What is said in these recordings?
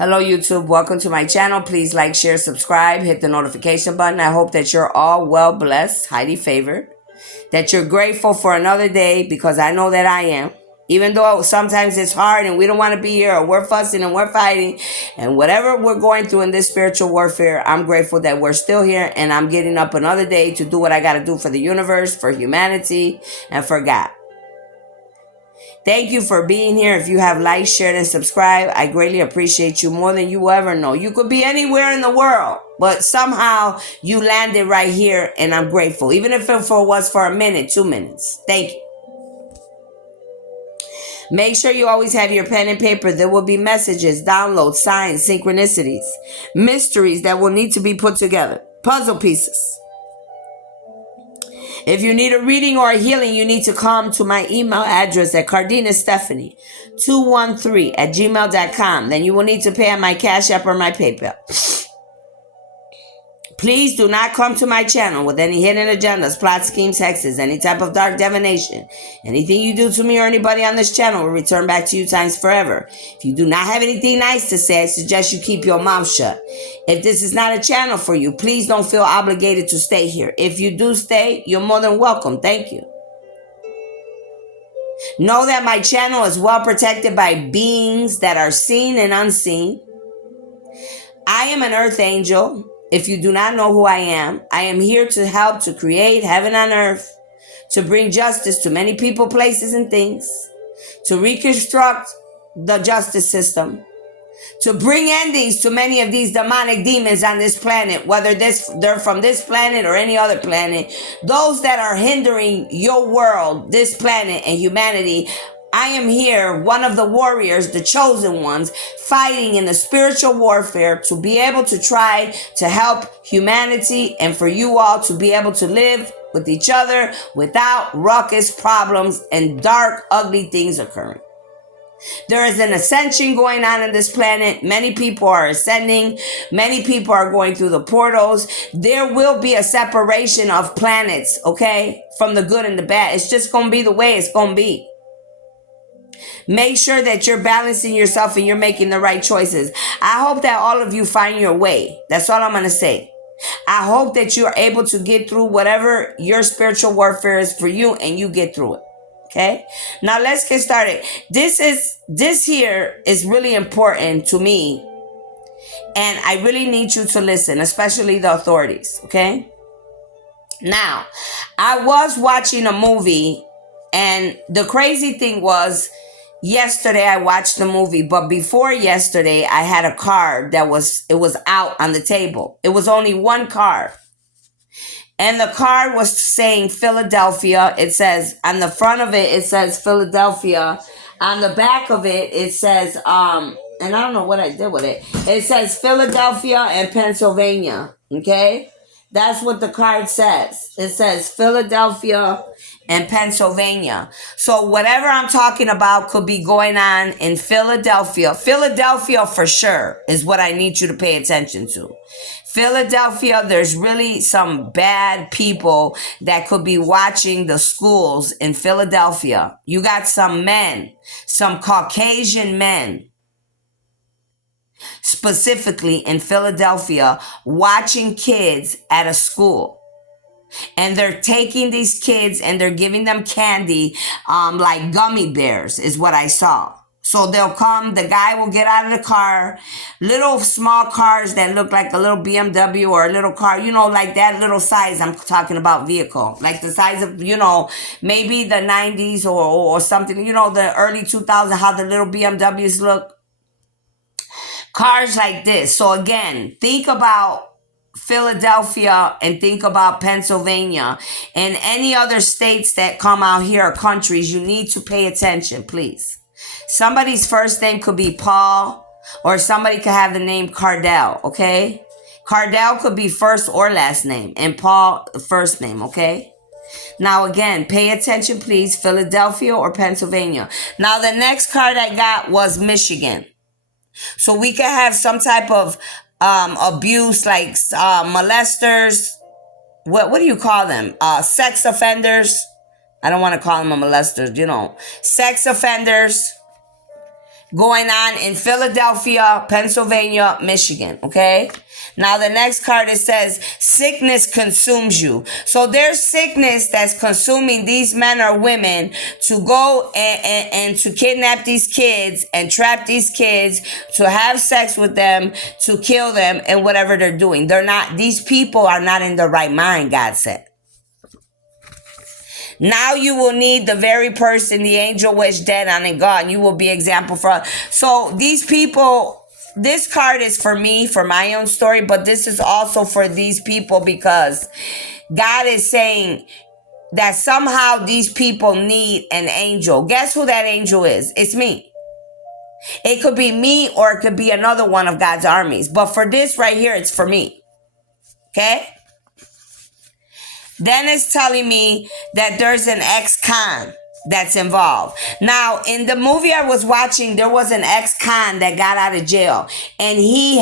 Hello, YouTube. Welcome to my channel. Please like, share, subscribe, hit the notification button. I hope that you're all well blessed, highly favored, that you're grateful for another day because I know that I am. Even though sometimes it's hard and we don't want to be here or we're fussing and we're fighting and whatever we're going through in this spiritual warfare, I'm grateful that we're still here and I'm getting up another day to do what I got to do for the universe, for humanity, and for God. Thank you for being here. If you have liked, shared, and subscribed, I greatly appreciate you more than you will ever know. You could be anywhere in the world, but somehow you landed right here, and I'm grateful. Even if it was for a minute, 2 minutes. Thank you. Make sure you always have your pen and paper. There will be messages, downloads, signs, synchronicities, mysteries that will need to be put together, puzzle pieces. If you need a reading or a healing, you need to come to my email address at cardinastephanie213@gmail.com. Then you will need to pay on my Cash App or my PayPal. Please do not come to my channel with any hidden agendas, plot schemes, hexes, any type of dark divination. Anything you do to me or anybody on this channel will return back to you times forever. If you do not have anything nice to say, I suggest you keep your mouth shut. If this is not a channel for you, please don't feel obligated to stay here. If you do stay, you're more than welcome. Thank you. Know that my channel is well protected by beings that are seen and unseen. I am an earth angel. If you do not know who I am here to help to create heaven on earth, to bring justice to many people, places, and things, to reconstruct the justice system, to bring endings to many of these demonic demons on this planet, whether they're from this planet or any other planet, those that are hindering your world, this planet, and humanity. I am here, one of the warriors, the chosen ones, fighting in the spiritual warfare to be able to try to help humanity and for you all to be able to live with each other without ruckus, problems, and dark, ugly things occurring. There is an ascension going on in this planet. Many people are ascending. Many people are going through the portals. There will be a separation of planets, okay, from the good and the bad. It's just going to be the way it's going to be. Make sure that you're balancing yourself and you're making the right choices. I hope that all of you find your way. That's all I'm going to say. I hope that you are able to get through whatever your spiritual warfare is for you and you get through it. Okay? Now let's get started. This here is really important to me. And I really need you to listen, especially the authorities. Okay? Now, I was watching a movie and the crazy thing was, yesterday I watched the movie, but before yesterday I had a card that was out on the table. It was only one card. And the card was saying Philadelphia. It says, on the front of it says Philadelphia. On the back of it says, and I don't know what I did with it. It says Philadelphia and Pennsylvania. Okay? That's what the card says. It says Philadelphia and Pennsylvania. So whatever I'm talking about could be going on in Philadelphia. Philadelphia for sure is what I need you to pay attention to. Philadelphia, there's really some bad people that could be watching the schools in Philadelphia. You got some men, some Caucasian men, specifically in Philadelphia, watching kids at a school. And they're taking these kids and they're giving them candy, like gummy bears is what I saw. So they'll come, the guy will get out of the car, little small cars that look like a little BMW or a little car, like that little size I'm talking about vehicle. Like the size of, maybe the 90s or something, the early 2000s, how the little BMWs look. Cars like this. So again, think about Philadelphia and think about Pennsylvania and any other states that come out here or countries. You need to pay attention, please. Somebody's first name could be Paul or somebody could have the name Cardell, okay? Cardell could be first or last name and Paul first name, okay? Now again, pay attention, please. Philadelphia or Pennsylvania. Now the next card I got was Michigan. So we could have some type of abuse, like molesters. What do you call them? Sex offenders. I don't want to call them a molesters, sex offenders. going on in Philadelphia, Pennsylvania, Michigan. Okay. Now the next card, it says sickness consumes you. So there's sickness that's consuming these men or women to go and to kidnap these kids and trap these kids, to have sex with them, to kill them, and whatever they're doing. These people are not in the right mind, God said. Now you will need the very person the angel wished dead on and gone. You will be example for. So these people, this card is for me, for my own story, but this is also for these people, because God is saying that somehow these people need an angel. Guess who that angel is? It's me. It could be me, or it could be another one of God's armies. But for this right here, it's for me. Okay? Then it's telling me that there's an ex-con that's involved. Now, in the movie I was watching, there was an ex-con that got out of jail, and he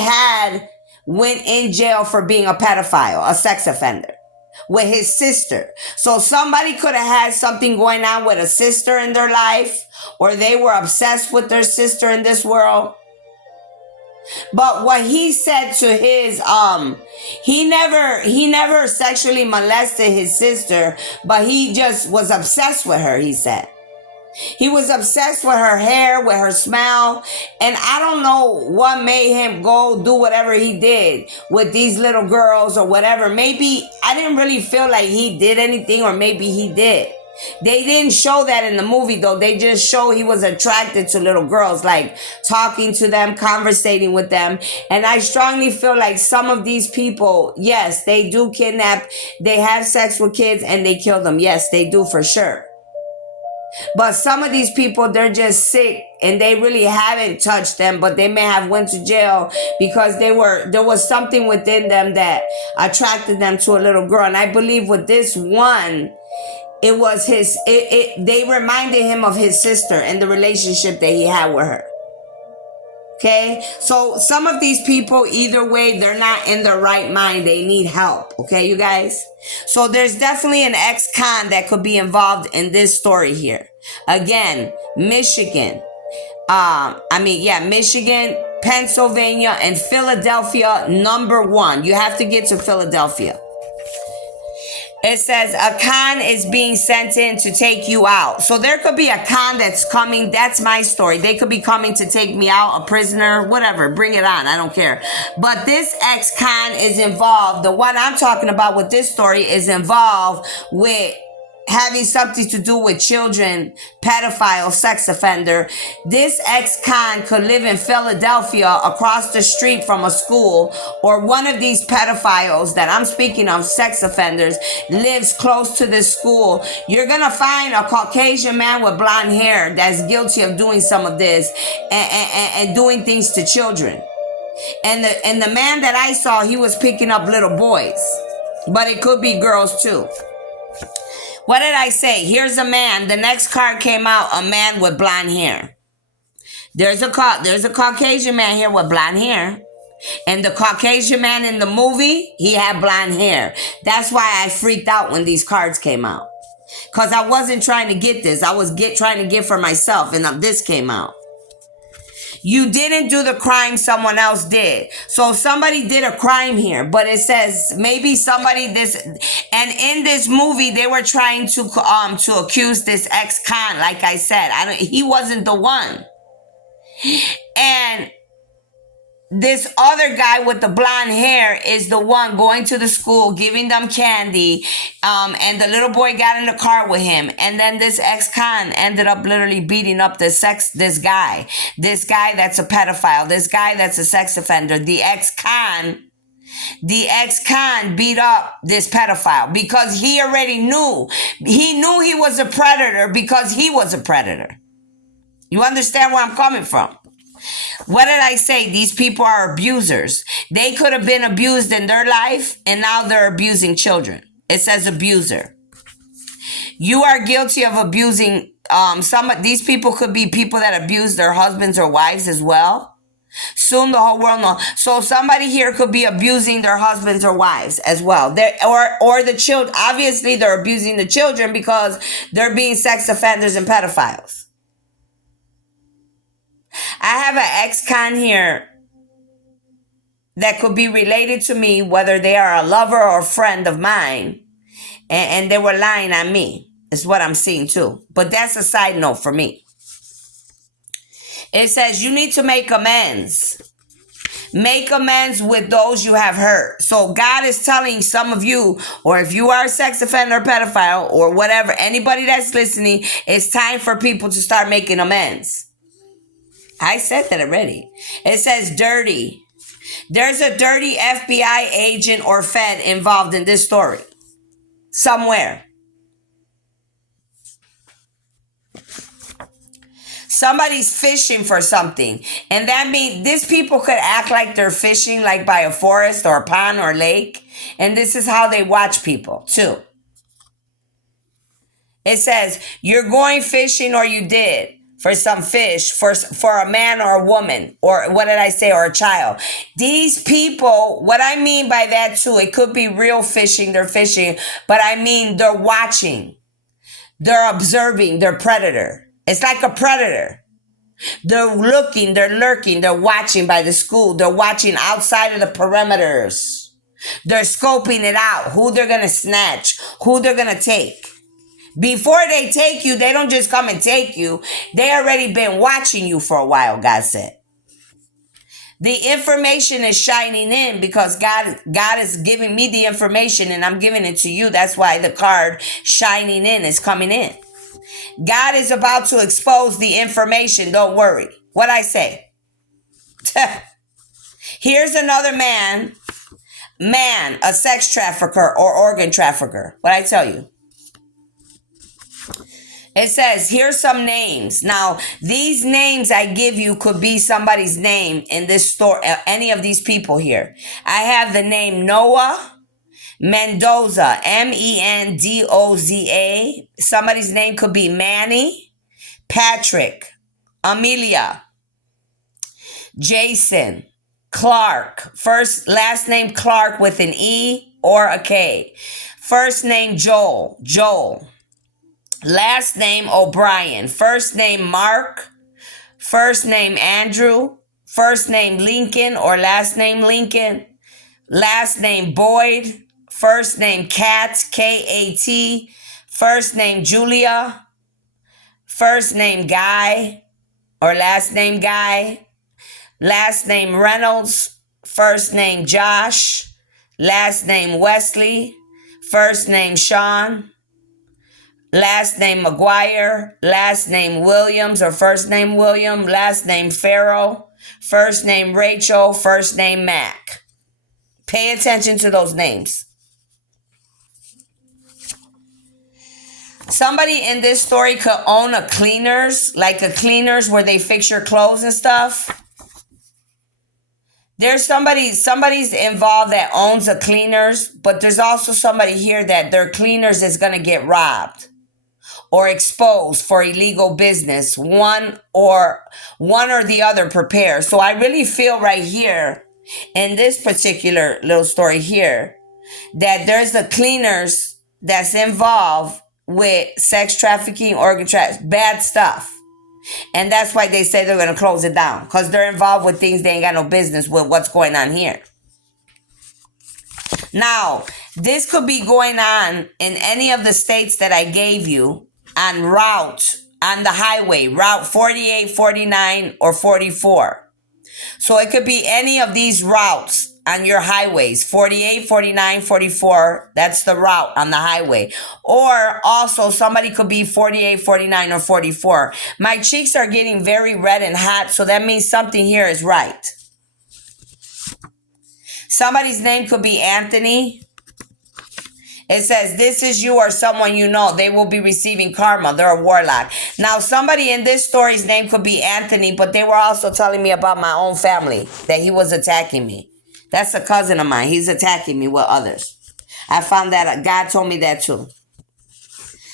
went in jail for being a pedophile, a sex offender, with his sister. So somebody could have had something going on with a sister in their life, or they were obsessed with their sister in this world. But what he said to his he never sexually molested his sister, but he just was obsessed with her. He said he was obsessed with her hair, with her smell, and I don't know what made him go do whatever he did with these little girls or whatever. Maybe I didn't really feel like he did anything, or maybe he did. They didn't show that in the movie, though. They just show he was attracted to little girls, like talking to them, conversating with them. And I strongly feel like some of these people, yes, they do kidnap, they have sex with kids, and they kill them. Yes, they do for sure. But some of these people, they're just sick, and they really haven't touched them, but they may have went to jail because there was something within them that attracted them to a little girl. And I believe with this one, it was they reminded him of his sister and the relationship that he had with her. Okay, so some of these people, either way, they're not in their right mind. They need help. Okay, you guys. So there's definitely an ex-con that could be involved in this story here. Again, Michigan. Michigan, Pennsylvania, and Philadelphia, #1. You have to get to Philadelphia. It says a con is being sent in to take you out. So there could be a con that's coming. That's my story. They could be coming to take me out, a prisoner, whatever. Bring it on. I don't care. But this ex-con is involved. The one I'm talking about with this story is involved with having something to do with children, pedophile, sex offender. This ex-con could live in Philadelphia across the street from a school, or one of these pedophiles that I'm speaking of, sex offenders, lives close to this school. You're going to find a Caucasian man with blonde hair that's guilty of doing some of this and doing things to children. And the man that I saw, he was picking up little boys, but it could be girls too. What did I say? Here's a man. The next card came out, a man with blonde hair. There's a Caucasian man here with blonde hair. And the Caucasian man in the movie, he had blonde hair. That's why I freaked out when these cards came out. Because I wasn't trying to get this. I was trying to get for myself, and this came out. You didn't do the crime, someone else did. So somebody did a crime here, but it says maybe somebody and in this movie they were trying to accuse this ex-con. Like I said, he wasn't the one. And this other guy with the blonde hair is the one going to the school, giving them candy, and the little boy got in the car with him. And then this ex-con ended up literally beating up this guy that's a pedophile, this guy that's a sex offender. The ex-con beat up this pedophile because he already knew. He knew he was a predator because he was a predator. You understand where I'm coming from? What did I say? These people are abusers. They could have been abused in their life, and now they're abusing children. It says abuser. You are guilty of abusing. These people could be people that abuse their husbands or wives as well. Soon the whole world knows. So somebody here could be abusing their husbands or wives as well. Or the children. Obviously, they're abusing the children because they're being sex offenders and pedophiles. I have an ex-con here that could be related to me, whether they are a lover or friend of mine, and they were lying on me. Is what I'm seeing too. But that's a side note for me. It says you need to make amends. Make amends with those you have hurt. So God is telling some of you, or if you are a sex offender, pedophile, or whatever, anybody that's listening, it's time for people to start making amends. I said that already. It says dirty. There's a dirty FBI agent or Fed involved in this story. Somewhere. Somebody's fishing for something. And that means these people could act like they're fishing like by a forest or a pond or lake. And this is how they watch people too. It says you're going fishing, or you did, for some fish, for a man or a woman, or what did I say, or a child. These people, what I mean by that too, it could be real fishing, they're fishing, but I mean they're watching, they're observing, they're predator. It's like a predator. They're looking, they're lurking, they're watching by the school, they're watching outside of the perimeters. They're scoping it out, who they're gonna snatch, who they're gonna take. Before they take you, they don't just come and take you. They already been watching you for a while, God said. The information is shining in because God is giving me the information and I'm giving it to you. That's why the card shining in is coming in. God is about to expose the information. Don't worry. What I say. Here's another man, a sex trafficker or organ trafficker. What I tell you. It says, here's some names. Now, these names I give you could be somebody's name in this story, any of these people here. I have the name Noah Mendoza, Mendoza. Somebody's name could be Manny, Patrick, Amelia, Jason, Clark. Last name Clark with an E or a K. First name Joel. Last name O'Brien. First name Mark. First name Andrew. First name Lincoln or last name Lincoln. Last name Boyd. First name Kat, K-A-T. First name Julia. First name Guy or last name Guy. Last name Reynolds. First name Josh. Last name Wesley. First name Sean. Last name McGuire, last name Williams or first name William, last name Farrell, first name Rachel, first name Mac. Pay attention to those names. Somebody in this story could own a cleaners, like a cleaners where they fix your clothes and stuff. There's somebody's involved that owns a cleaners, but there's also somebody here that their cleaners is going to get robbed or exposed for illegal business. One or the other prepare. So I really feel right here in this particular little story here that there's the cleaners that's involved with sex trafficking, organ trafficking, bad stuff. And that's why they say they're going to close it down, because they're involved with things they ain't got no business with what's going on here. Now, this could be going on in any of the states that I gave you on the highway, Route 48, 49, or 44. So it could be any of these routes on your highways, 48, 49, 44, that's the route on the highway. Or also somebody could be 48, 49, or 44. My cheeks are getting very red and hot, so that means something here is right. Somebody's name could be Anthony. It says, this is you or someone you know. They will be receiving karma. They're a warlock. Now, somebody in this story's name could be Anthony, but they were also telling me about my own family, that he was attacking me. That's a cousin of mine. He's attacking me with others. I found that, God told me that too.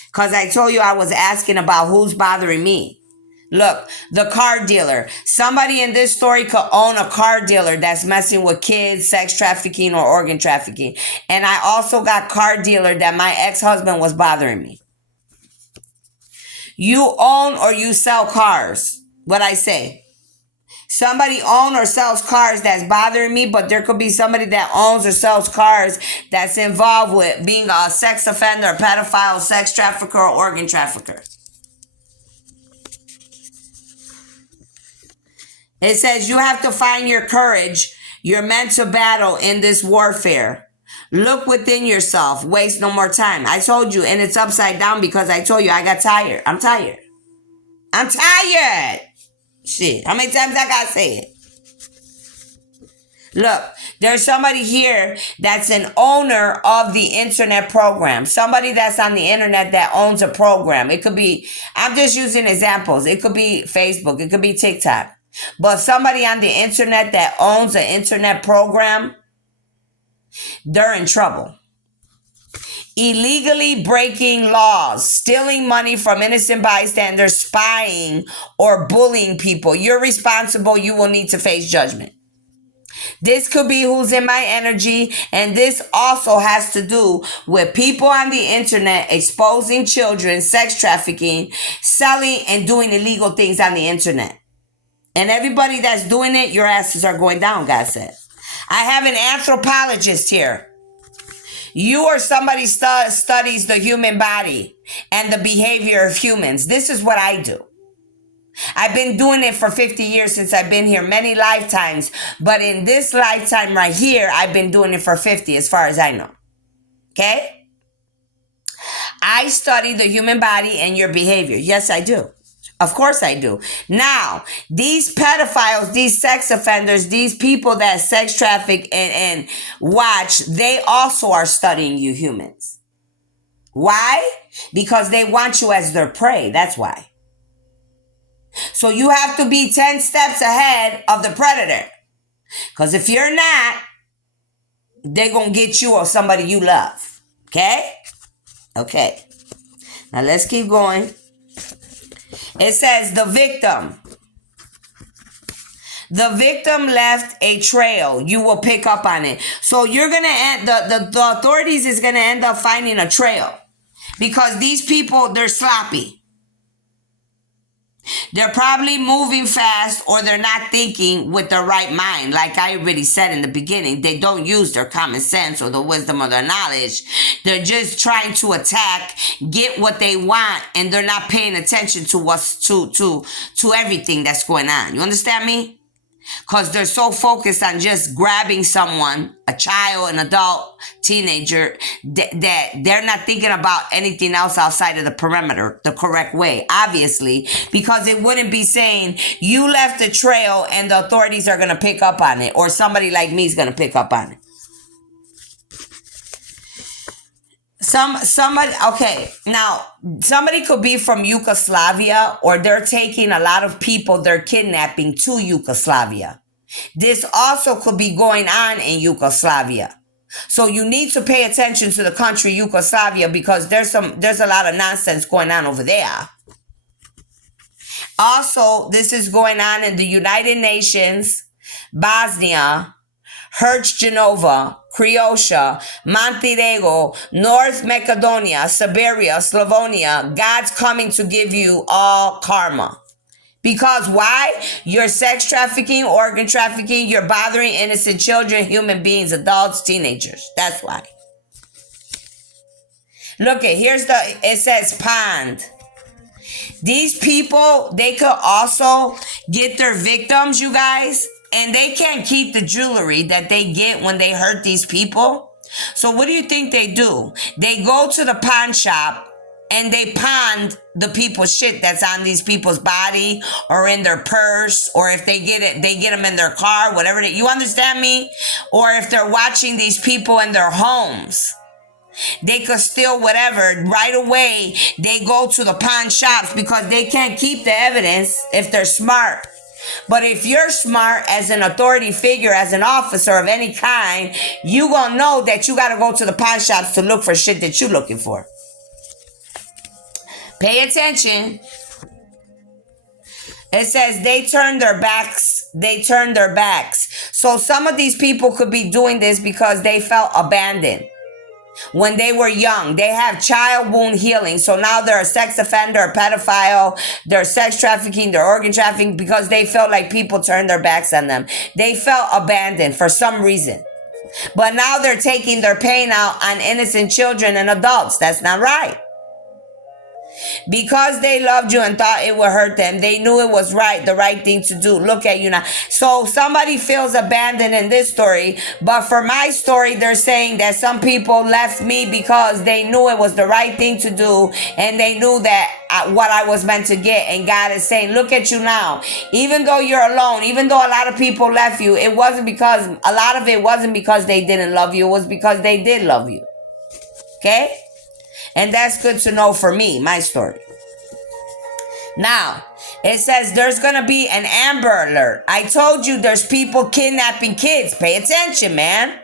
Because I told you I was asking about who's bothering me. Look, the car dealer. Somebody in this story could own a car dealer that's messing with kids, sex trafficking, or organ trafficking. And I also got car dealer that my ex-husband was bothering me. You own or you sell cars. What I say. Somebody owns or sells cars that's bothering me, but there could be somebody that owns or sells cars that's involved with being a sex offender, a pedophile, sex trafficker, or organ trafficker. It says you have to find your courage. You're meant to battle in this warfare. Look within yourself. Waste no more time. I told you, and it's upside down because I told you I got tired. I'm tired. I'm tired. Shit. How many times I gotta say it? Look, there's somebody here that's an owner of the internet program. Somebody that's on the internet that owns a program. It could be, I'm just using examples. It could be Facebook. It could be TikTok. But somebody on the internet that owns an internet program, they're in trouble. Illegally breaking laws, stealing money from innocent bystanders, spying, or bullying people. You're responsible. You will need to face judgment. This could be who's in my energy, and this also has to do with people on the internet exposing children, sex trafficking, selling, and doing illegal things on the internet. And everybody that's doing it, your asses are going down, God said. I have an anthropologist here. You or somebody studies the human body and the behavior of humans. This is what I do. I've been doing it for 50 years since I've been here, many lifetimes. But in this lifetime right here, I've been doing it for 50 as far as I know. Okay? I study the human body and your behavior. Yes, I do. Of course I do. Now, these pedophiles, these sex offenders, these people that sex traffic and watch, they also are studying you humans. Why? Because they want you as their prey. That's why. So you have to be 10 steps ahead of the predator. Because if you're not, they're going to get you or somebody you love. Okay? Okay. Now let's keep going. It says the victim. The victim left a trail. You will pick up on it. So you're going to end, the authorities is going to end up finding a trail. Because these people, they're sloppy. They're probably moving fast, or they're not thinking with the right mind. Like I already said in the beginning, they don't use their common sense or the wisdom or their knowledge. They're just trying to attack, get what they want, and they're not paying attention to what's to everything that's going on. You understand me? Because they're so focused on just grabbing someone, a child, an adult, teenager, that they're not thinking about anything else outside of the perimeter the correct way, obviously, because it wouldn't be saying you left a trail and the authorities are going to pick up on it, or somebody like me is going to pick up on it. Somebody could be from Yugoslavia, or they're taking a lot of people they're kidnapping to Yugoslavia. This also could be going on in Yugoslavia. So you need to pay attention to the country Yugoslavia, because there's a lot of nonsense going on over there. Also, this is going on in the United Nations, Bosnia, Herzegovina, Croatia, Montenegro, North Macedonia, Serbia, Slovenia. God's coming to give you all karma. Because why? You're sex trafficking, organ trafficking, you're bothering innocent children, human beings, adults, teenagers. That's why. Look, it says pond. These people, they could also get their victims, you guys, and they can't keep the jewelry that they get when they hurt these people. So what do you think they do? They go to the pawn shop and they pawn the people's shit that's on these people's body or in their purse, or if they get it, they get them in their car, whatever. You understand me? Or if they're watching these people in their homes, they could steal whatever. Right away, they go to the pawn shops because they can't keep the evidence if they're smart. But if you're smart as an authority figure, as an officer of any kind, you gonna know that you gotta go to the pawn shops to look for shit that you're looking for. Pay attention. It says they turned their backs. They turned their backs. So some of these people could be doing this because they felt abandoned. when they were young. They have child wound healing. So now they're a sex offender, a pedophile, they're sex trafficking, they're organ trafficking because they felt like people turned their backs on them. They felt abandoned for some reason. But now they're taking their pain out on innocent children and adults. That's not right. Because they loved you and thought it would hurt them, they knew it was right, the right thing to do. Look at you now. So somebody feels abandoned in this story, but for my story, they're saying that some people left me because they knew it was the right thing to do, and they knew that what I was meant to get. And God is saying, look at you now. Even though you're alone, even though a lot of people left you, a lot of it wasn't because they didn't love you. It was because they did love you. Okay? And that's good to know for me, my story. Now, it says there's going to be an Amber Alert. I told you there's people kidnapping kids. Pay attention, man.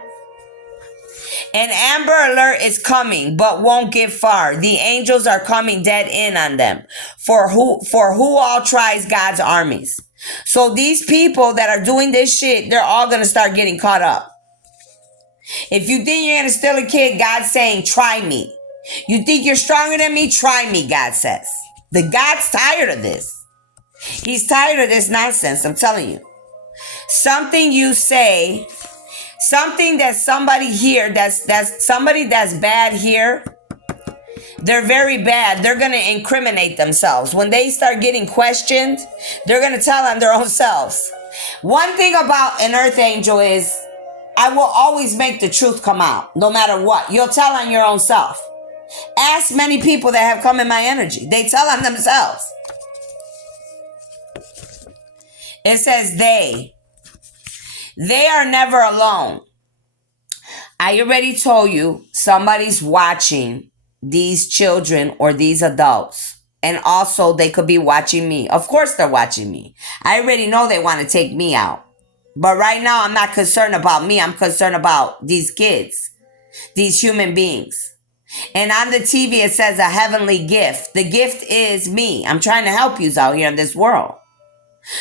An Amber Alert is coming, but won't get far. The angels are coming dead in on them. For who all tries God's armies. So these people that are doing this shit, they're all going to start getting caught up. If you think you're going to steal a kid, God's saying, try me. You think you're stronger than me? Try me, God says. The God's tired of this. He's tired of this nonsense, I'm telling you. Something you say, something that somebody here, that's somebody that's bad here, they're very bad. They're going to incriminate themselves. When they start getting questioned, they're going to tell on their own selves. One thing about an earth angel is, I will always make the truth come out, no matter what. You'll tell on your own self. Ask many people that have come in my energy. They tell on themselves. It says they are never alone. I already told you somebody's watching these children or these adults. And also they could be watching me. Of course they're watching me. I already know they want to take me out. But right now I'm not concerned about me. I'm concerned about these kids, these human beings. And on the TV, it says a heavenly gift. The gift is me. I'm trying to help you out here in this world.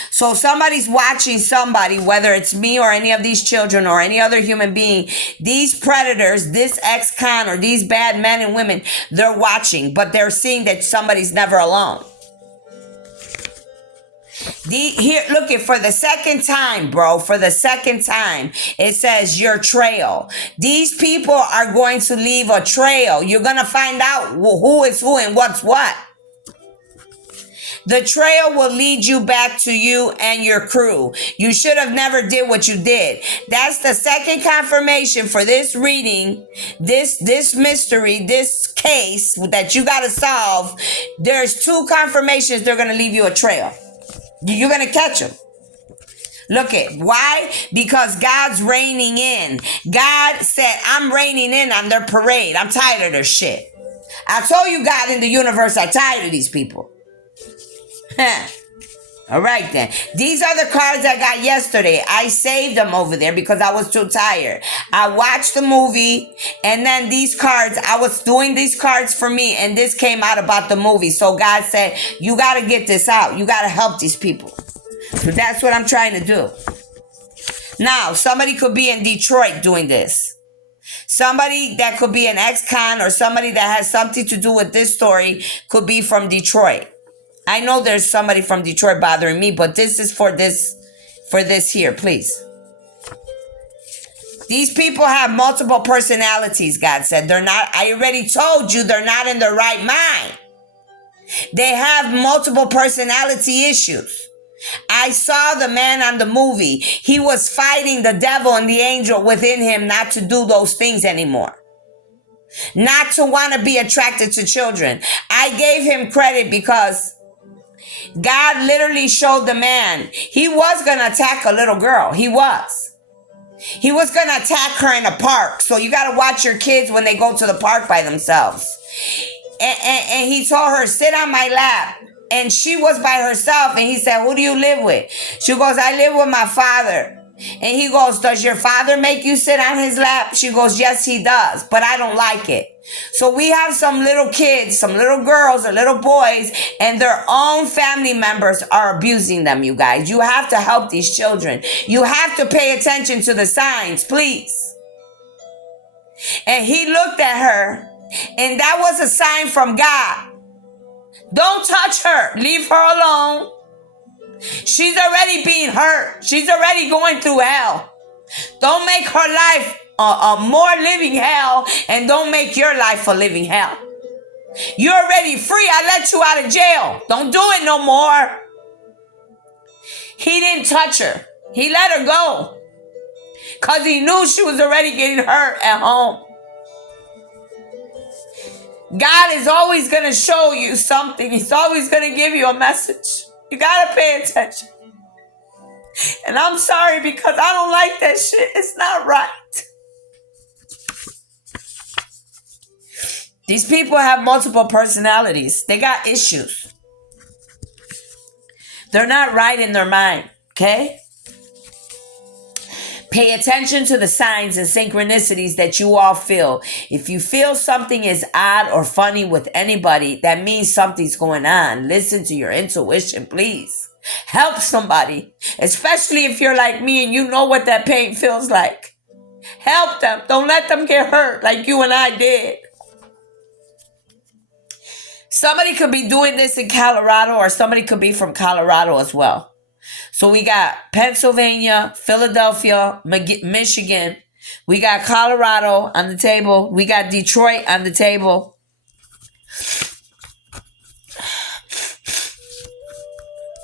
So somebody's watching somebody, whether it's me or any of these children or any other human being. These predators, this ex-con or these bad men and women, they're watching, but they're seeing that somebody's never alone. Here, look it, for the second time, bro, for the second time, it says your trail. These people are going to leave a trail. You're going to find out who is who and what's what. The trail will lead you back to you and your crew. You should have never did what you did. That's the second confirmation for this reading, this mystery, this case that you got to solve. There's two confirmations they're going to leave you a trail. You're going to catch them. Look at why? Because God's reigning in. God said, I'm reigning in on their parade. I'm tired of their shit. I told you, God in the universe, I'm tired of these people. All right then. These are the cards I got yesterday. I saved them over there because I was too tired. I watched the movie and then these cards, I was doing these cards for me and this came out about the movie. So God said, you got to get this out. You got to help these people. So that's what I'm trying to do. Now, somebody could be in Detroit doing this. Somebody that could be an ex-con or somebody that has something to do with this story could be from Detroit. I know there's somebody from Detroit bothering me, but this is for this here, please. These people have multiple personalities, God said. They're not, I already told you, they're not in the right mind. They have multiple personality issues. I saw the man on the movie. He was fighting the devil and the angel within him not to do those things anymore. Not to want to be attracted to children. I gave him credit because God literally showed the man. He was going to attack a little girl. He was. He was going to attack her in a park. So you got to watch your kids when they go to the park by themselves. And he told her, sit on my lap. And she was by herself. And he said, who do you live with? She goes, I live with my father. And he goes, does your father make you sit on his lap? She goes, yes, he does, but I don't like it. So we have some little kids, some little girls or little boys, and their own family members are abusing them, you guys. You have to help these children. You have to pay attention to the signs, please. And he looked at her, and that was a sign from God. Don't touch her. Leave her alone. She's already being hurt. She's already going through hell. Don't make her life a more living hell, and don't make your life a living hell. You're already free. I let you out of jail. Don't do it no more. He didn't touch her. He let her go because he knew she was already getting hurt at home. God is always going to show you something. He's always going to give you a message. You got to pay attention. And I'm sorry because I don't like that shit. It's not right. These people have multiple personalities. They got issues. They're not right in their mind, okay? Pay attention to the signs and synchronicities that you all feel. If you feel something is odd or funny with anybody, that means something's going on. Listen to your intuition, please. Help somebody, especially if you're like me and you know what that pain feels like. Help them. Don't let them get hurt like you and I did. Somebody could be doing this in Colorado, or somebody could be from Colorado as well. So we got Pennsylvania, Philadelphia, Michigan. We got Colorado on the table. We got Detroit on the table.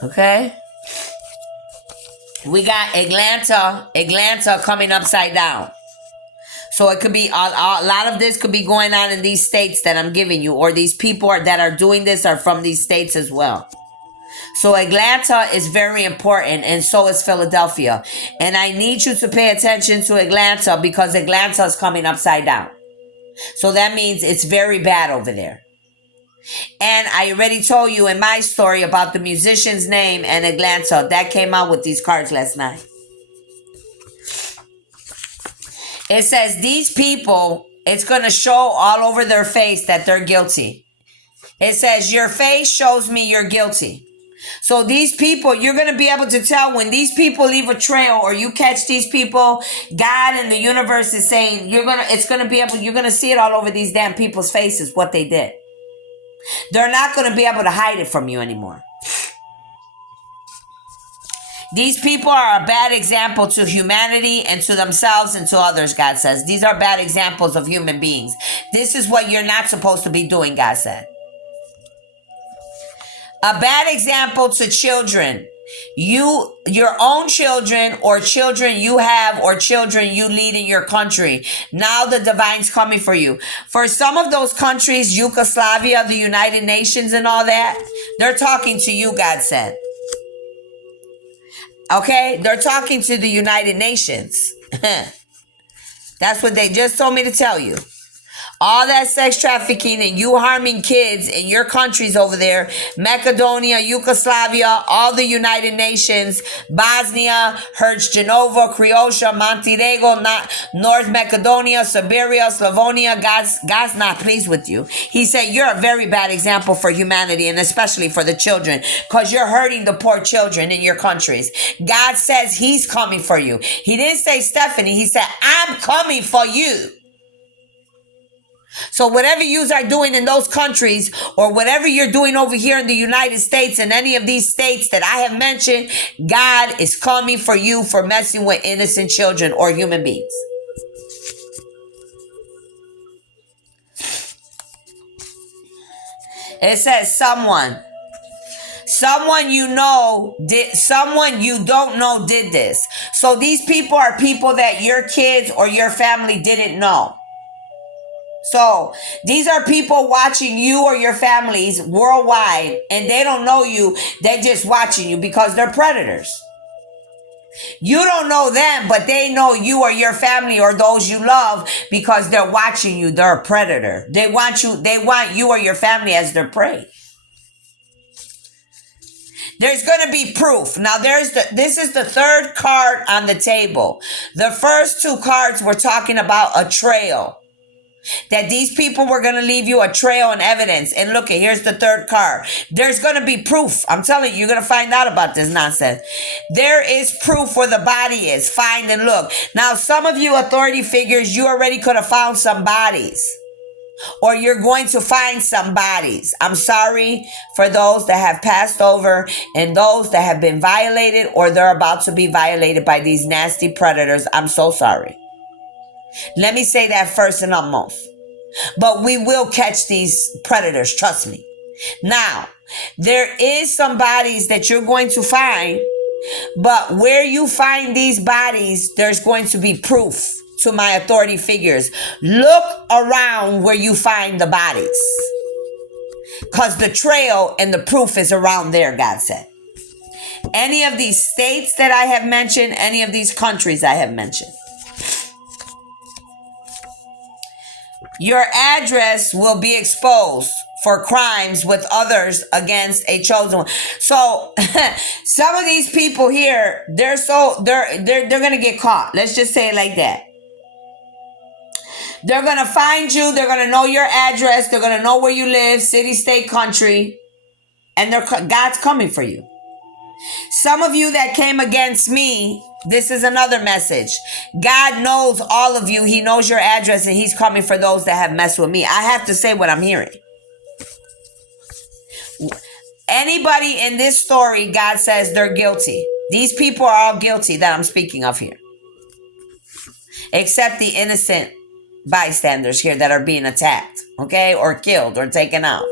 Okay. We got Atlanta coming upside down. So it could be a lot of this could be going on in these states that I'm giving you, or these people that are doing this are from these states as well. So Atlanta is very important, and so is Philadelphia. And I need you to pay attention to Atlanta because Atlanta is coming upside down. So that means it's very bad over there. And I already told you in my story about the musician's name and Atlanta. That came out with these cards last night. It says these people, it's going to show all over their face that they're guilty. It says your face shows me you're guilty. So these people, you're going to be able to tell when these people leave a trail or you catch these people. God and the universe is saying you're going to see it all over these damn people's faces what they did. They're not going to be able to hide it from you anymore. These people are a bad example to humanity and to themselves and to others, God says. These are bad examples of human beings. This is what you're not supposed to be doing, God said. A bad example to children. Your own children, or children you have, or children you lead in your country. Now the divine's coming for you. For some of those countries, Yugoslavia, the United Nations and all that, they're talking to you, God said. Okay? They're talking to the United Nations. That's what they just told me to tell you. All that sex trafficking and you harming kids in your countries over there, Macedonia, Yugoslavia, all the United Nations, Bosnia, Herzegovina, Croatia, Montenegro, North Macedonia, Serbia, Slavonia. God's not pleased with you. He said you're a very bad example for humanity, and especially for the children, because you're hurting the poor children in your countries. God says he's coming for you. He didn't say Stephanie. He said, I'm coming for you. So whatever you are doing in those countries, or whatever you're doing over here in the United States and any of these states that I have mentioned, God is coming for you for messing with innocent children or human beings. It says someone you know did, someone you don't know did this. So these people are people that your kids or your family didn't know. So these are people watching you or your families worldwide, and they don't know you. They're just watching you because they're predators. You don't know them, but they know you or your family or those you love because they're watching you. They're a predator. They want you or your family as their prey. There's going to be proof. Now this is the third card on the table. The first two cards were talking about a trail. That these people were going to leave you a trail and evidence. And look, here's the third card. There's going to be proof. I'm telling you, you're going to find out about this nonsense. There is proof where the body is. Find and look. Now, some of you authority figures, you already could have found some bodies. Or you're going to find some bodies. I'm sorry for those that have passed over and those that have been violated or they're about to be violated by these nasty predators. I'm so sorry. Let me say that first and foremost. But we will catch these predators, trust me. Now, there is some bodies that you're going to find, but where you find these bodies, there's going to be proof to my authority figures. Look around where you find the bodies. Because the trail and the proof is around there, God said. Any of these states that I have mentioned, any of these countries I have mentioned. Your address will be exposed for crimes with others against a chosen one. So some of these people here, they're gonna get caught. Let's just say it like that. They're gonna find you, they're gonna know your address, they're gonna know where you live, city, state, country, and God's coming for you. Some of you that came against me, this is another message. God knows all of you. He knows your address and he's coming for those that have messed with me. I have to say what I'm hearing. Anybody in this story, God says they're guilty. These people are all guilty that I'm speaking of here. Except the innocent bystanders here that are being attacked, okay? Or killed or taken out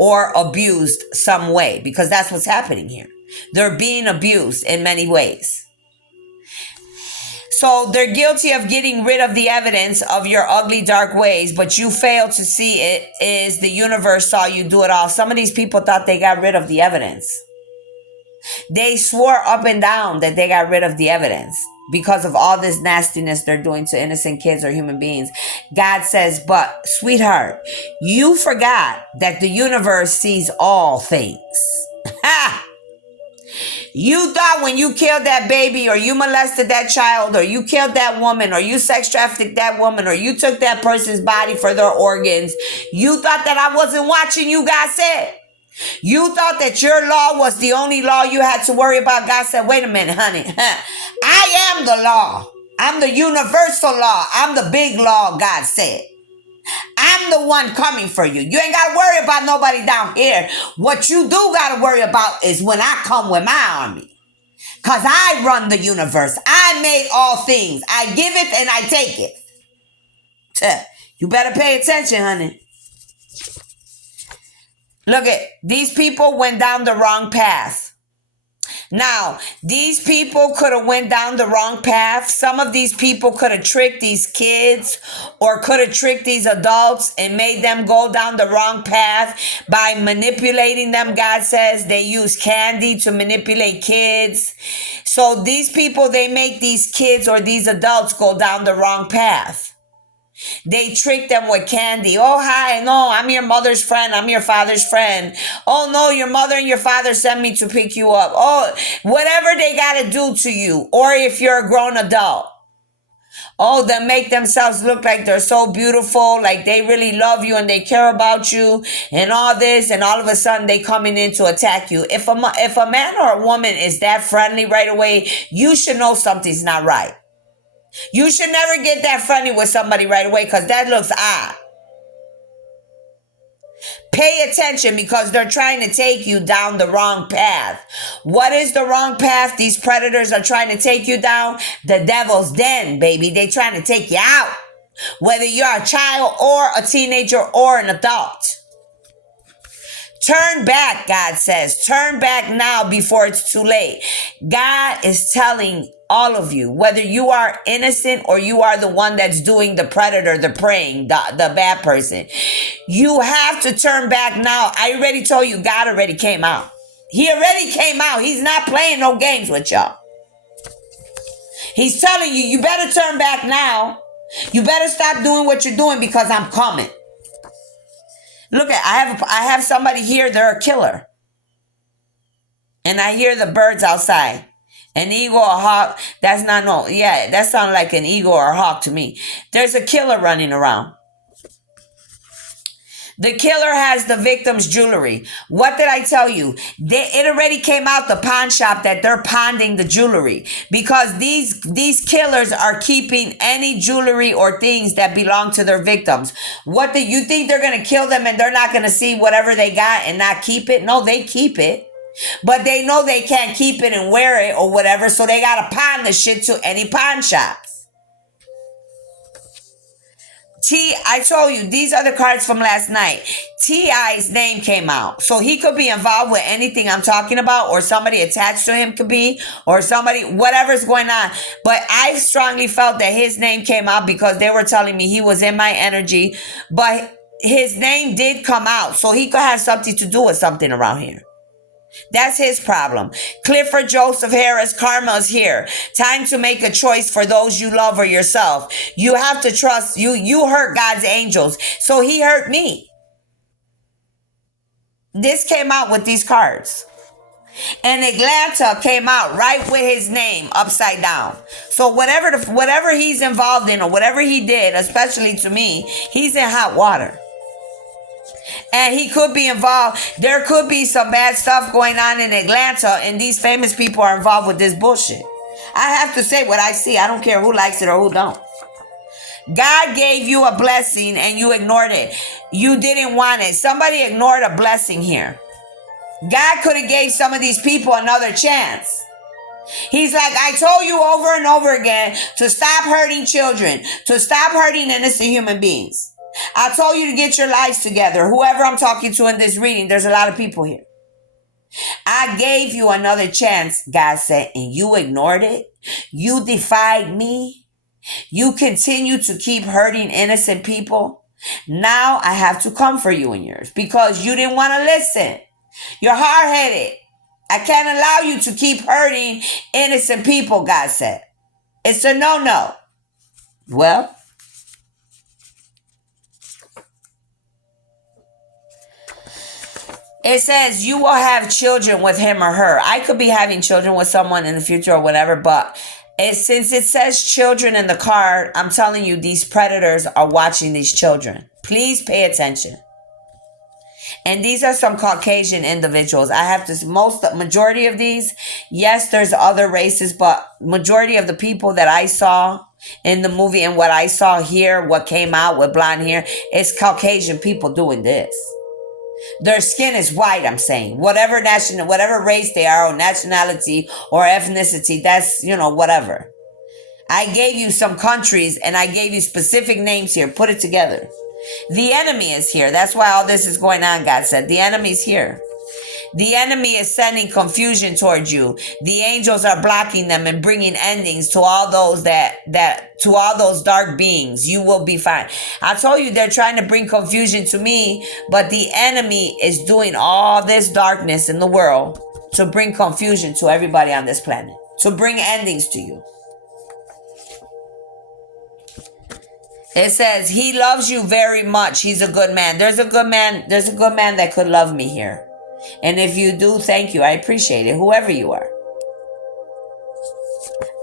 or abused some way, because that's what's happening here. They're being abused in many ways. So they're guilty of getting rid of the evidence of your ugly, dark ways, but you failed to see it is the universe saw you do it all. Some of these people thought they got rid of the evidence. They swore up and down that they got rid of the evidence because of all this nastiness they're doing to innocent kids or human beings. God says, but sweetheart, you forgot that the universe sees all things. Ha! You thought when you killed that baby or you molested that child or you killed that woman or you sex trafficked that woman or you took that person's body for their organs, you thought that I wasn't watching you, God said. You thought that your law was the only law you had to worry about. God said, wait a minute, honey. I am the law. I'm the universal law. I'm the big law, God said. I'm the one coming for you. You ain't got to worry about nobody down here. What you do got to worry about is when I come with my army. Because I run the universe. I made all things. I give it and I take it. You better pay attention, honey. Look at these people went down the wrong path. Now, these people could have went down the wrong path. Some of these people could have tricked these kids or could have tricked these adults and made them go down the wrong path by manipulating them. God says they use candy to manipulate kids. So these people, they make these kids or these adults go down the wrong path. They trick them with candy. Oh, hi, no, I'm your mother's friend. I'm your father's friend. Oh, no, your mother and your father sent me to pick you up. Oh, whatever they got to do to you. Or if you're a grown adult. Oh, they make themselves look like they're so beautiful, like they really love you and they care about you and all this. And all of a sudden they coming in to attack you. If a man or a woman is that friendly right away, you should know something's not right. You should never get that friendly with somebody right away because that looks odd. Pay attention because they're trying to take you down the wrong path. What is the wrong path these predators are trying to take you down? The devil's den, baby. They're trying to take you out. Whether you're a child or a teenager or an adult. Turn back, God says. Turn back now before it's too late. God is telling all of you, whether you are innocent or you are the one that's doing the predator, the preying, the bad person. You have to turn back now. I already told you, God already came out. He already came out. He's not playing no games with y'all. He's telling you, you better turn back now. You better stop doing what you're doing because I'm coming. Look at, I have somebody here, they're a killer. And I hear the birds outside. An eagle or a hawk, that sounds like an eagle or a hawk to me. There's a killer running around. The killer has the victim's jewelry. What did I tell you? It already came out the pawn shop that they're pawning the jewelry because these killers are keeping any jewelry or things that belong to their victims. What do you think they're going to kill them and they're not going to see whatever they got and not keep it? No, they keep it. But they know they can't keep it and wear it or whatever, so they got to pawn the shit to any pawn shops. I told you, these are the cards from last night. T.I.'s name came out. So he could be involved with anything I'm talking about, or somebody attached to him could be, or somebody, whatever's going on. But I strongly felt that his name came out because they were telling me he was in my energy. But his name did come out. So he could have something to do with something around here. That's his problem. Clifford Joseph Harris, karma is here. Time to make a choice for those you love or yourself. You have to trust. You hurt God's angels. So he hurt me. This came out with these cards. And Atlanta came out right with his name upside down. So whatever he's involved in or whatever he did, especially to me, he's in hot water. And he could be involved. There could be some bad stuff going on in Atlanta, and these famous people are involved with this bullshit. I have to say what I see. I don't care who likes it or who don't. God gave you a blessing and you ignored it. You didn't want it. Somebody ignored a blessing here. God could have gave some of these people another chance. He's like, I told you over and over again to stop hurting children, to stop hurting innocent human beings. I told you to get your lives together. Whoever I'm talking to in this reading, there's a lot of people here. I gave you another chance, God said, and you ignored it. You defied me. You continue to keep hurting innocent people. Now I have to come for you and yours because you didn't want to listen. You're hard-headed. I can't allow you to keep hurting innocent people, God said. It's a no-no. Well, it says you will have children with him or her. I could be having children with someone in the future or whatever, but since it says children in the card, I'm telling you, these predators are watching these children. Please pay attention. And these are some Caucasian individuals. I have to, majority of these, yes, there's other races, but majority of the people that I saw in the movie and what I saw here, what came out with blonde hair, is Caucasian people doing this. Their skin is white, I'm saying. Whatever race they are, or nationality, or ethnicity, that's, whatever. I gave you some countries, and I gave you specific names here. Put it together. The enemy is here. That's why all this is going on, God said. The enemy's here. The enemy is sending confusion towards you. The angels are blocking them and bringing endings to all those to all those dark beings. You will be fine. I told you they're trying to bring confusion to me, but the enemy is doing all this darkness in the world to bring confusion to everybody on this planet, to bring endings to you. It says he loves you very much. He's a good man. There's a good man that could love me here. And if you do, thank you. I appreciate it. Whoever you are.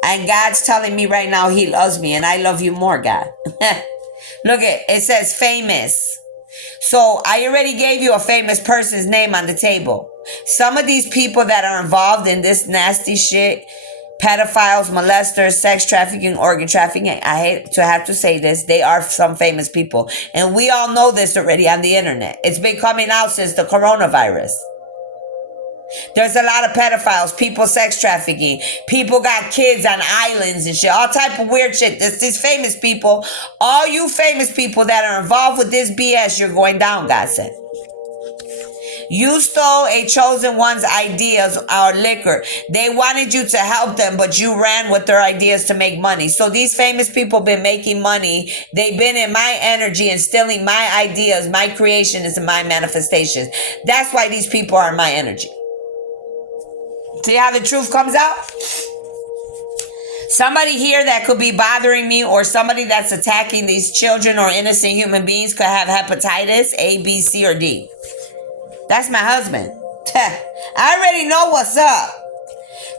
And God's telling me right now he loves me and I love you more, God. Look it says famous. So I already gave you a famous person's name on the table. Some of these people that are involved in this nasty shit, pedophiles, molesters, sex trafficking, organ trafficking, I hate to have to say this, they are some famous people. And we all know this already on the internet. It's been coming out since the coronavirus. There's a lot of pedophiles, people sex trafficking, people got kids on islands and shit, all type of weird shit. These famous people, all you famous people that are involved with this BS, you're going down, God said. You stole a chosen one's ideas or liquor. They wanted you to help them, but you ran with their ideas to make money. So these famous people been making money. They've been in my energy and stealing my ideas, my creations, and my manifestations. That's why these people are in my energy. See how the truth comes out? Somebody here that could be bothering me, or somebody that's attacking these children or innocent human beings, could have hepatitis A, B, C, or D. That's my husband. I already know what's up.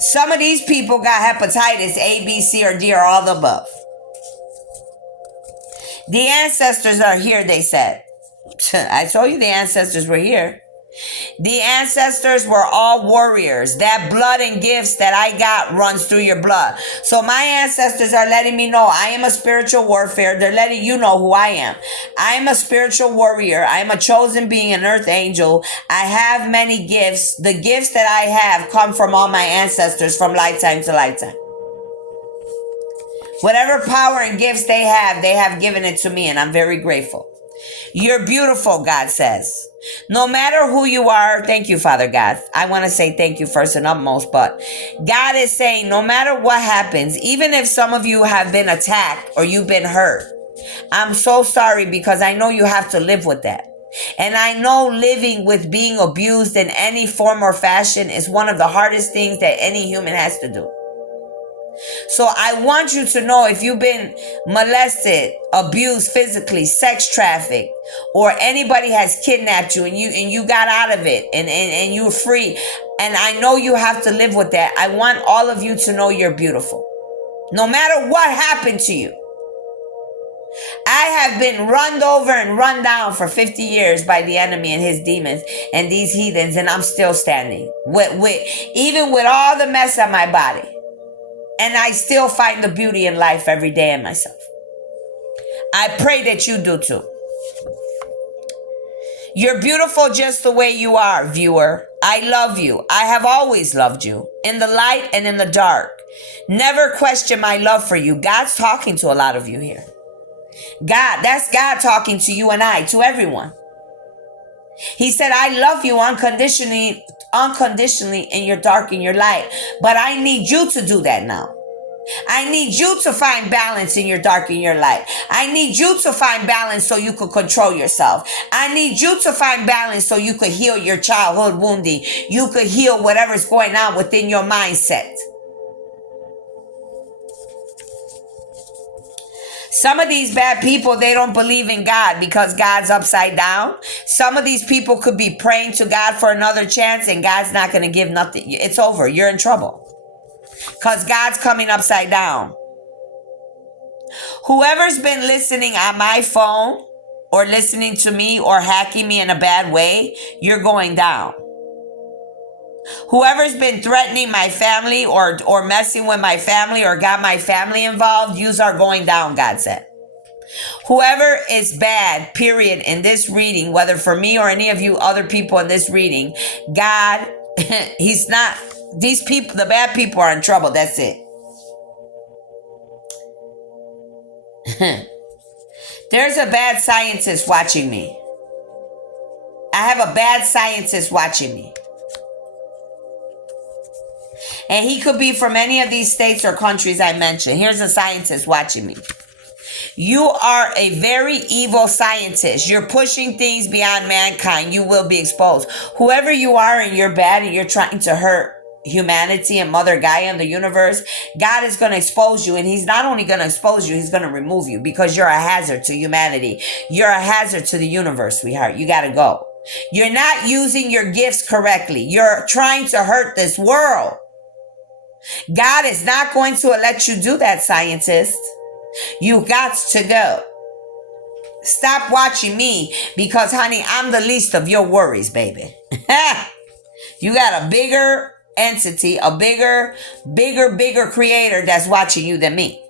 Some of these people got hepatitis A, B, C, or D, or all the above. The ancestors are here, they said. I told you the ancestors were here. The ancestors were all warriors. That blood and gifts that I got runs through your blood. So my ancestors are letting me know I am a spiritual warfare. They're letting you know who I am. I am a spiritual warrior. I am a chosen being, an earth angel. I have many gifts. The gifts that I have come from all my ancestors from lifetime to lifetime. Whatever power and gifts they have given it to me, and I'm very grateful. You're beautiful, God says. No matter who you are, thank you, Father God. I want to say thank you first and utmost, but God is saying no matter what happens, even if some of you have been attacked or you've been hurt, I'm so sorry because I know you have to live with that. And I know living with being abused in any form or fashion is one of the hardest things that any human has to do. So I want you to know if you've been molested, abused physically, sex trafficked, or anybody has kidnapped you and you got out of it and you're free. And I know you have to live with that. I want all of you to know you're beautiful. No matter what happened to you. I have been run over and run down for 50 years by the enemy and his demons and these heathens, and I'm still standing. Even with all the mess on my body. And I still find the beauty in life every day in myself. I pray that you do too. You're beautiful just the way you are, viewer. I love you. I have always loved you. In the light and in the dark. Never question my love for you. God's talking to a lot of you here. That's God talking to you and I, to everyone. He said, I love you unconditionally in your dark and your light. But I need you to do that now. I need you to find balance in your dark and your light. I need you to find balance so you could control yourself. I need you to find balance so you could heal your childhood wounding. You could heal whatever's going on within your mindset. Some of these bad people, they don't believe in God because God's upside down. Some of these people could be praying to God for another chance and God's not going to give nothing. It's over. You're in trouble because God's coming upside down. Whoever's been listening on my phone or listening to me or hacking me in a bad way, you're going down. Whoever's been threatening my family or messing with my family or got my family involved, yous are going down, God said. Whoever is bad, period, in this reading, whether for me or any of you other people in this reading, God, he's not, these people, the bad people are in trouble. That's it. There's a bad scientist watching me. I have a bad scientist watching me. And he could be from any of these states or countries I mentioned. Here's a scientist watching me. You are a very evil scientist. You're pushing things beyond mankind. You will be exposed. Whoever you are and you're bad and you're trying to hurt humanity and Mother Gaia and the universe, God is going to expose you. And he's not only going to expose you, he's going to remove you because you're a hazard to humanity. You're a hazard to the universe, sweetheart. You got to go. You're not using your gifts correctly. You're trying to hurt this world. God is not going to let you do that, scientist. You got to go. Stop watching me because, honey, I'm the least of your worries, baby. You got a bigger entity, a bigger creator that's watching you than me.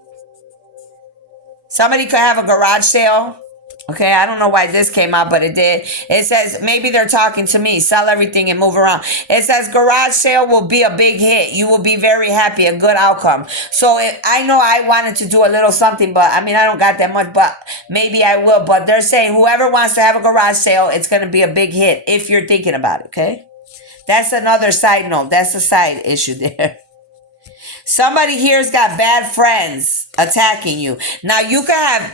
Somebody could have a garage sale. Okay, I don't know why this came out, but it did. It says, maybe they're talking to me. Sell everything and move around. It says, garage sale will be a big hit. You will be very happy, a good outcome. So I know I wanted to do a little something, but I mean, I don't got that much, but maybe I will. But they're saying whoever wants to have a garage sale, it's going to be a big hit if you're thinking about it, okay? That's another side note. That's a side issue there. Somebody here's got bad friends attacking you. Now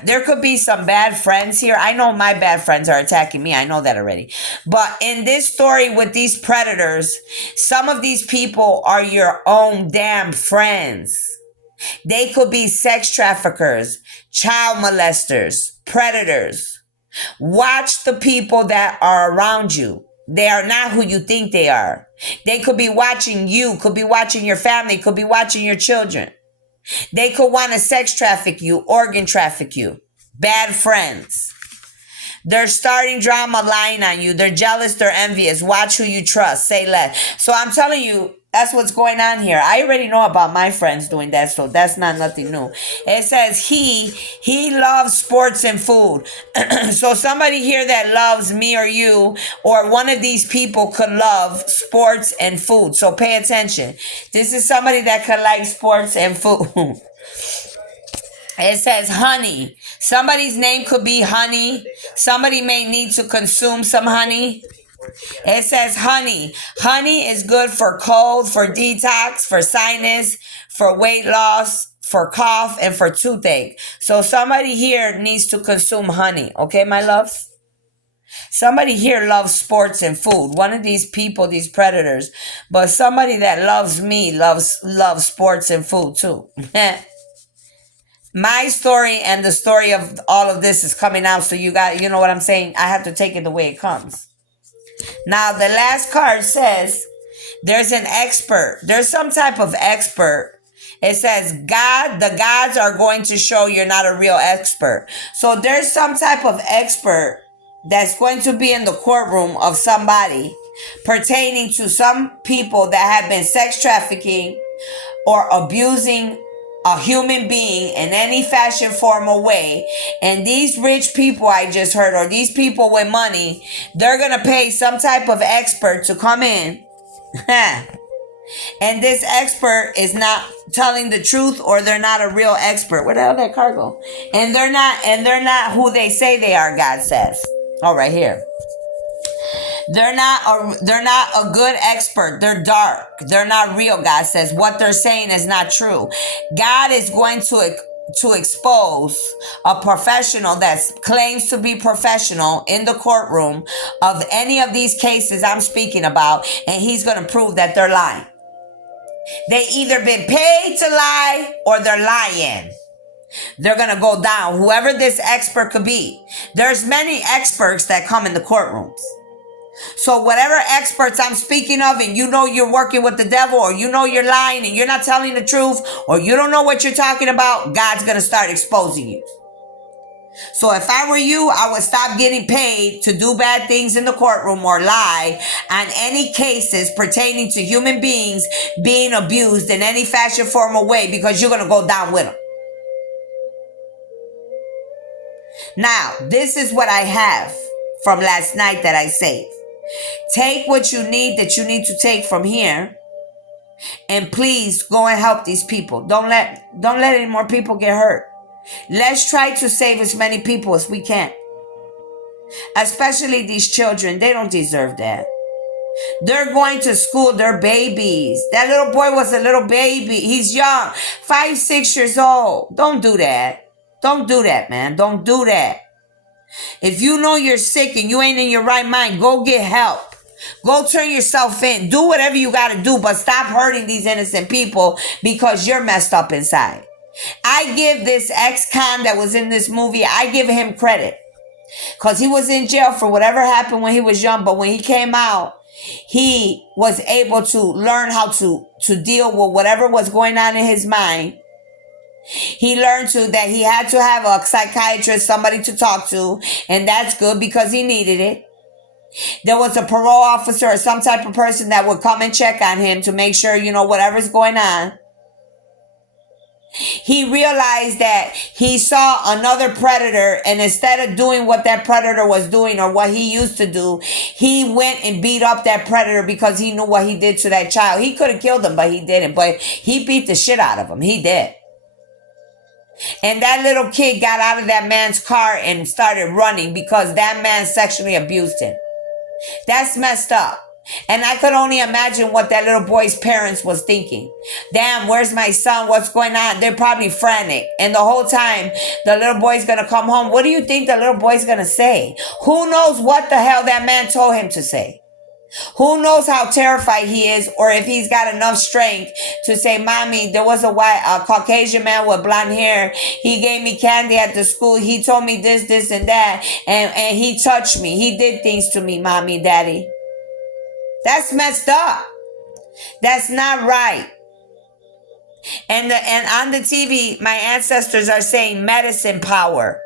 there could be some bad friends here. I know my bad friends are attacking me. I know that already. But in this story with these predators, some of these people are your own damn friends. They could be sex traffickers, child molesters, predators. Watch the people that are around you. They are not who you think they are. They could be watching you, could be watching your family, could be watching your children. They could want to sex traffic you, organ traffic you. Bad friends. They're starting drama, lying on you. They're jealous, they're envious. Watch who you trust. Say less. So I'm telling you, that's what's going on here. I already know about my friends doing that, so that's not nothing new. It says he loves sports and food. So somebody here that loves me or you or one of these people could love sports and food. So pay attention. This is somebody that could like sports and food. It says honey. Somebody's name could be honey. Somebody may need to consume some honey. It says honey. Honey is good for cold, for detox, for sinus, for weight loss, for cough, and for toothache. So somebody here needs to consume honey. Okay, my loves? Somebody here loves sports and food. One of these people, these predators. But somebody that loves me loves sports and food too. My story and the story of all of this is coming out, so you know what I'm saying? I have to take it the way it comes. Now, the last card says there's an expert. There's some type of expert. It says the gods are going to show you're not a real expert. So there's some type of expert that's going to be in the courtroom of somebody pertaining to some people that have been sex trafficking or abusing a human being in any fashion, form, or way. And these rich people I just heard, or these people with money, they're going to pay some type of expert to come in. And this expert is not telling the truth, or they're not a real expert. Where the hell that card go? And they're not who they say they are, God says. Oh, right here. They're not a good expert. They're dark. They're not real, God says. What they're saying is not true. God is going to expose a professional that claims to be professional in the courtroom of any of these cases I'm speaking about, and he's going to prove that they're lying. They either been paid to lie or they're lying. They're going to go down. Whoever this expert could be. There's many experts that come in the courtrooms. So whatever experts I'm speaking of, and you know you're working with the devil, or you know you're lying and you're not telling the truth, or you don't know what you're talking about, God's going to start exposing you. So if I were you, I would stop getting paid to do bad things in the courtroom or lie on any cases pertaining to human beings being abused in any fashion, form, or way, because you're going to go down with them. Now, this is what I have from last night that I saved. Take what you need that you need to take from here, and please go and help these people. Don't let any more people get hurt. Let's try to save as many people as we can. Especially these children. They don't deserve that. They're going to school. They're babies. That little boy was a little baby. He's young. 5, 6 years old. Don't do that. Don't do that, man. Don't do that. If you know you're sick and you ain't in your right mind, go get help. Go turn yourself in. Do whatever you got to do, but stop hurting these innocent people because you're messed up inside. I give this ex-con that was in this movie, I give him credit. Because he was in jail for whatever happened when he was young, but when he came out, he was able to learn how to deal with whatever was going on in his mind. He learned that he had to have a psychiatrist, somebody to talk to, and that's good because he needed it. There was a parole officer or some type of person that would come and check on him to make sure, whatever's going on. He realized that he saw another predator, and instead of doing what that predator was doing or what he used to do, he went and beat up that predator because he knew what he did to that child. He could have killed him, but he didn't. But he beat the shit out of him. He did. And that little kid got out of that man's car and started running because that man sexually abused him. That's messed up. And I could only imagine what that little boy's parents was thinking. Damn, where's my son? What's going on? They're probably frantic. And the whole time, the little boy's going to come home. What do you think the little boy's going to say? Who knows what the hell that man told him to say? Who knows how terrified he is, or if he's got enough strength to say, Mommy, there was a Caucasian man with blonde hair. He gave me candy at the school. He told me this, and that. And he touched me. He did things to me, Mommy, Daddy. That's messed up. That's not right. And on the TV, my ancestors are saying medicine power.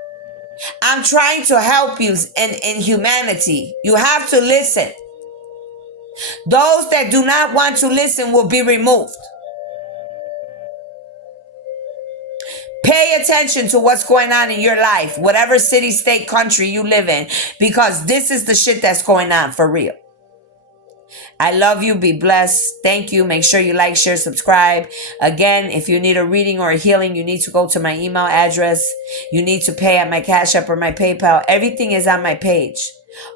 I'm trying to help you in humanity. You have to listen. Those that do not want to listen will be removed. Pay attention to what's going on in your life, whatever city, state, country you live in, because this is the shit that's going on for real. I love you. Be blessed. Thank you. Make sure you like, share, subscribe. Again, if you need a reading or a healing, you need to go to my email address. You need to pay at my Cash App or my PayPal. Everything is on my page.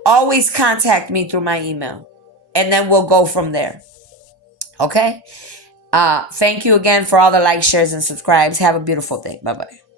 Always contact me through my email, and then we'll go from there. Okay? Thank you again for all the likes, shares, and subscribes. Have a beautiful day. Bye-bye.